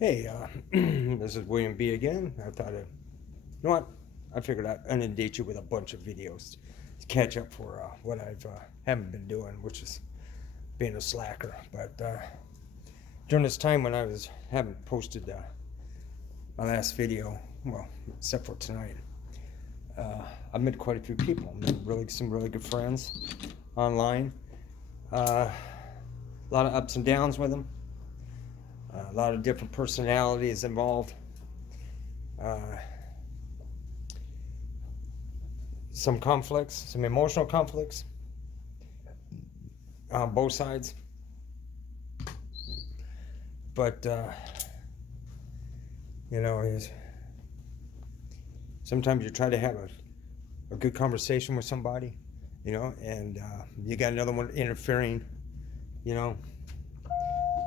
Hey, this is William B. again. You know what? I figured I'd inundate you with a bunch of videos to catch up for what I've haven't been doing, which is being a slacker. But during this time when haven't posted my last video, well, except for tonight, I've met quite a few people. Met some really good friends online. A lot of ups and downs with them. A lot of different personalities involved. Uh, some conflicts, some emotional conflicts on both sides. But, sometimes you try to have a good conversation with somebody, and you got another one interfering, you know,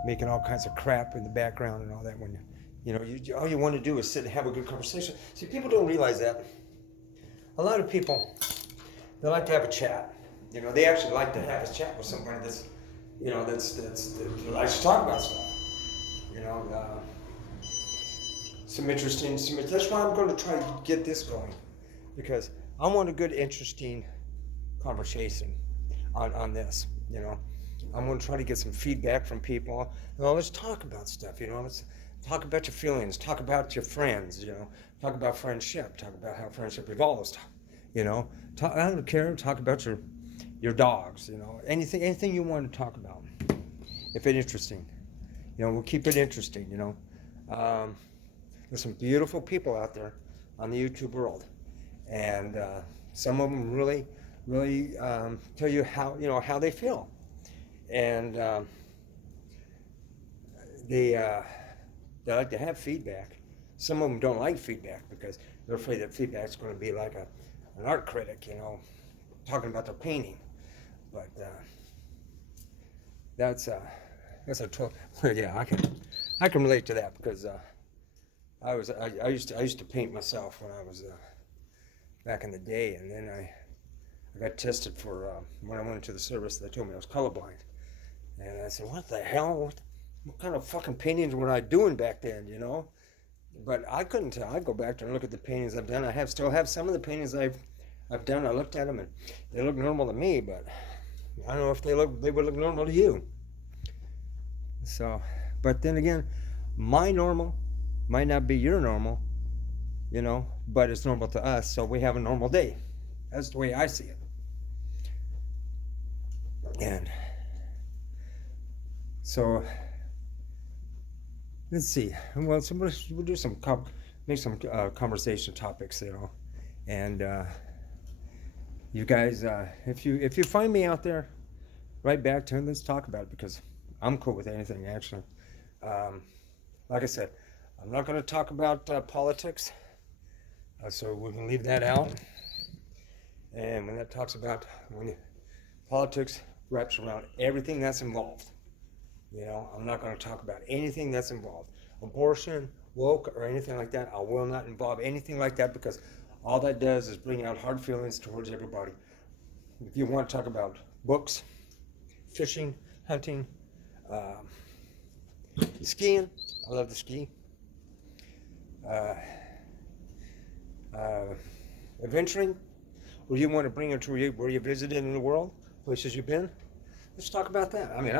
making all kinds of crap in the background and all that. When all you want to do is sit and have a good conversation. See, people don't realize that. A lot of people, they like to have a chat. They actually like to have a chat with somebody that likes to talk about stuff. That's why I'm going to try to get this going, because I want a good, interesting conversation on this. I'm going to try to get some feedback from people. Let's talk about stuff. Let's talk about your feelings. Talk about your friends. Talk about friendship. Talk about how friendship evolves. I don't care. Talk about your dogs. Anything you want to talk about, if it's interesting. We'll keep it interesting. There's some beautiful people out there on the YouTube world, and some of them really, really tell you how they feel. And they like to have feedback. Some of them don't like feedback because they're afraid that feedback's going to be like an art critic, talking about their painting. But that's a yeah, I can relate to that, because I used to paint myself when I was back in the day, and then I got tested for when I went into the service. They told me I was colorblind. And I said, what the hell? What kind of fucking paintings were I doing back then, But I couldn't tell. I go back and look at the paintings I've done. Still have some of the paintings I've done. I looked at them and they look normal to me, but I don't know if they would look normal to you. So, but then again, my normal might not be your normal, but it's normal to us, so we have a normal day. That's the way I see it. And so, let's see. Well, we'll do make some conversation topics, and you guys, if you find me out there, write back to me. Let's talk about it, because I'm cool with anything, actually. Like I said, I'm not going to talk about politics, so we can leave that out. And when politics wraps around everything that's involved. I'm not going to talk about anything that's involved. Abortion, woke, or anything like that. I will not involve anything like that, because all that does is bring out hard feelings towards everybody. If you want to talk about books, fishing, hunting, skiing, I love to ski. Adventuring, or you want to bring it to where you visited in the world, places you've been. Let's talk about that. I mean,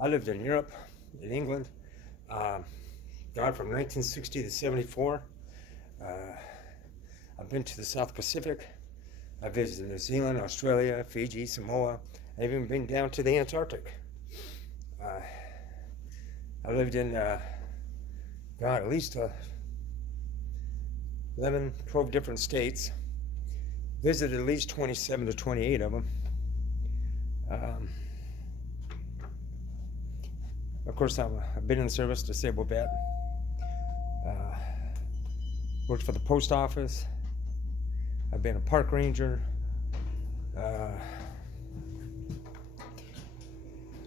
I lived in Europe, in England, from 1960 to 74. I've been to the South Pacific. I visited New Zealand, Australia, Fiji, Samoa. I've even been down to the Antarctic. I lived in, at least 11, 12 different states. Visited at least 27 to 28 of them. Of course, I've been in service, disabled vet. Worked for the post office. I've been a park ranger.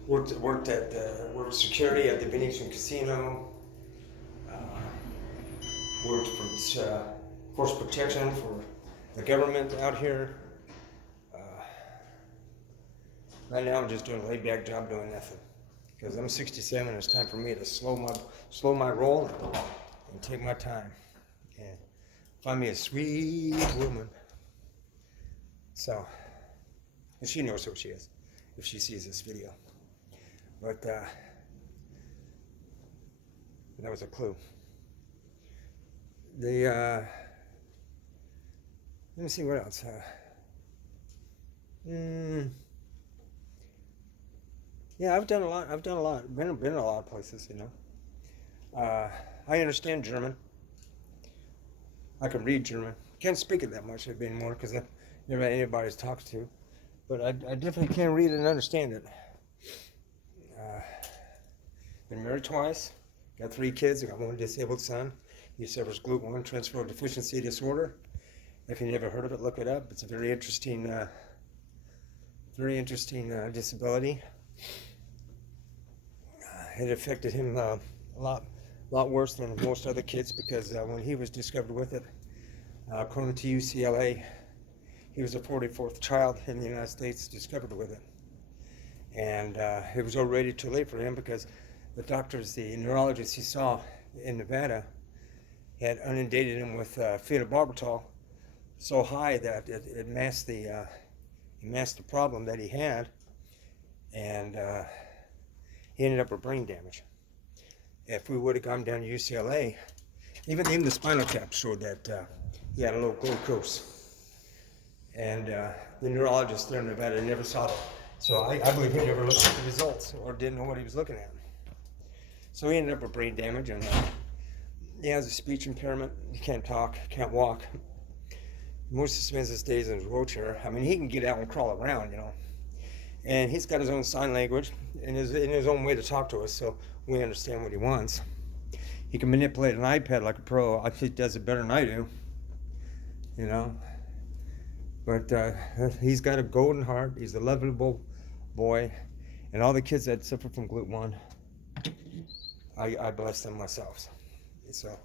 Worked security at the Venetian Casino. Worked for force protection for the government out here. Right now, I'm just doing a laid-back job doing nothing. because I'm 67. It's time for me to slow my roll and take my time and find me a sweet woman. So, and she knows who she is if she sees this video. But that was a clue. Let me see what else. Yeah, I've done a lot. Been in a lot of places, you know. I understand German. I can read German. Can't speak it that much anymore because I never had anybody to talk to. But I definitely can read it and understand it. Been married twice. Got 3 kids. I got 1 disabled son. He suffers GLUT1 transferrin deficiency disorder. If you never heard of it, look it up. It's a very interesting disability. It affected him a lot worse than most other kids because when he was discovered with it, according to UCLA, he was the 44th child in the United States discovered with it. And it was already too late for him because the doctors, the neurologists he saw in Nevada, had inundated him with phenobarbital so high that it masked the problem that he had, and he ended up with brain damage. If we would have gone down to UCLA, even the spinal tap showed that he had a low glucose, and the neurologist there in Nevada never saw that. So I believe he never looked at the results or didn't know what he was looking at. So he ended up with brain damage, and he has a speech impairment. He can't talk, can't walk. Most spends his days in his wheelchair. I mean, he can get out and crawl around, you know. And he's got his own sign language and in his own way to talk to us, so we understand what he wants. He can manipulate an iPad like a pro. I think he does it better than I do, you know. But he's got a golden heart. He's a lovable boy. And all the kids that suffer from GLUT1, I bless them myself. So,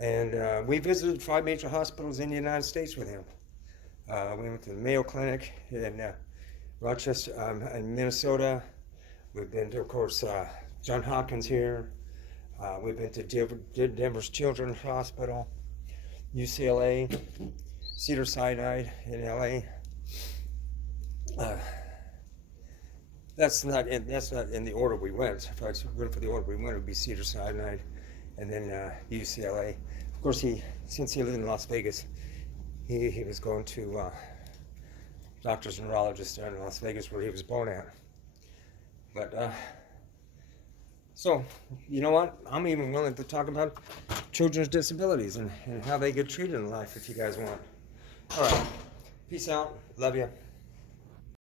and we visited 5 major hospitals in the United States with him. We went to the Mayo Clinic in Rochester, in Minnesota. We've been to, of course, Johns Hopkins here. We've been to Denver's Children's Hospital, UCLA, Cedars-Sinai in LA. That's not in the order we went. If I went for the order we went, it would be Cedars-Sinai and then UCLA. Of course, since he lived in Las Vegas, he was going to doctors and neurologists there in Las Vegas where he was born at. But so, you know what? I'm even willing to talk about children's disabilities and how they get treated in life if you guys want. All right. Peace out. Love you.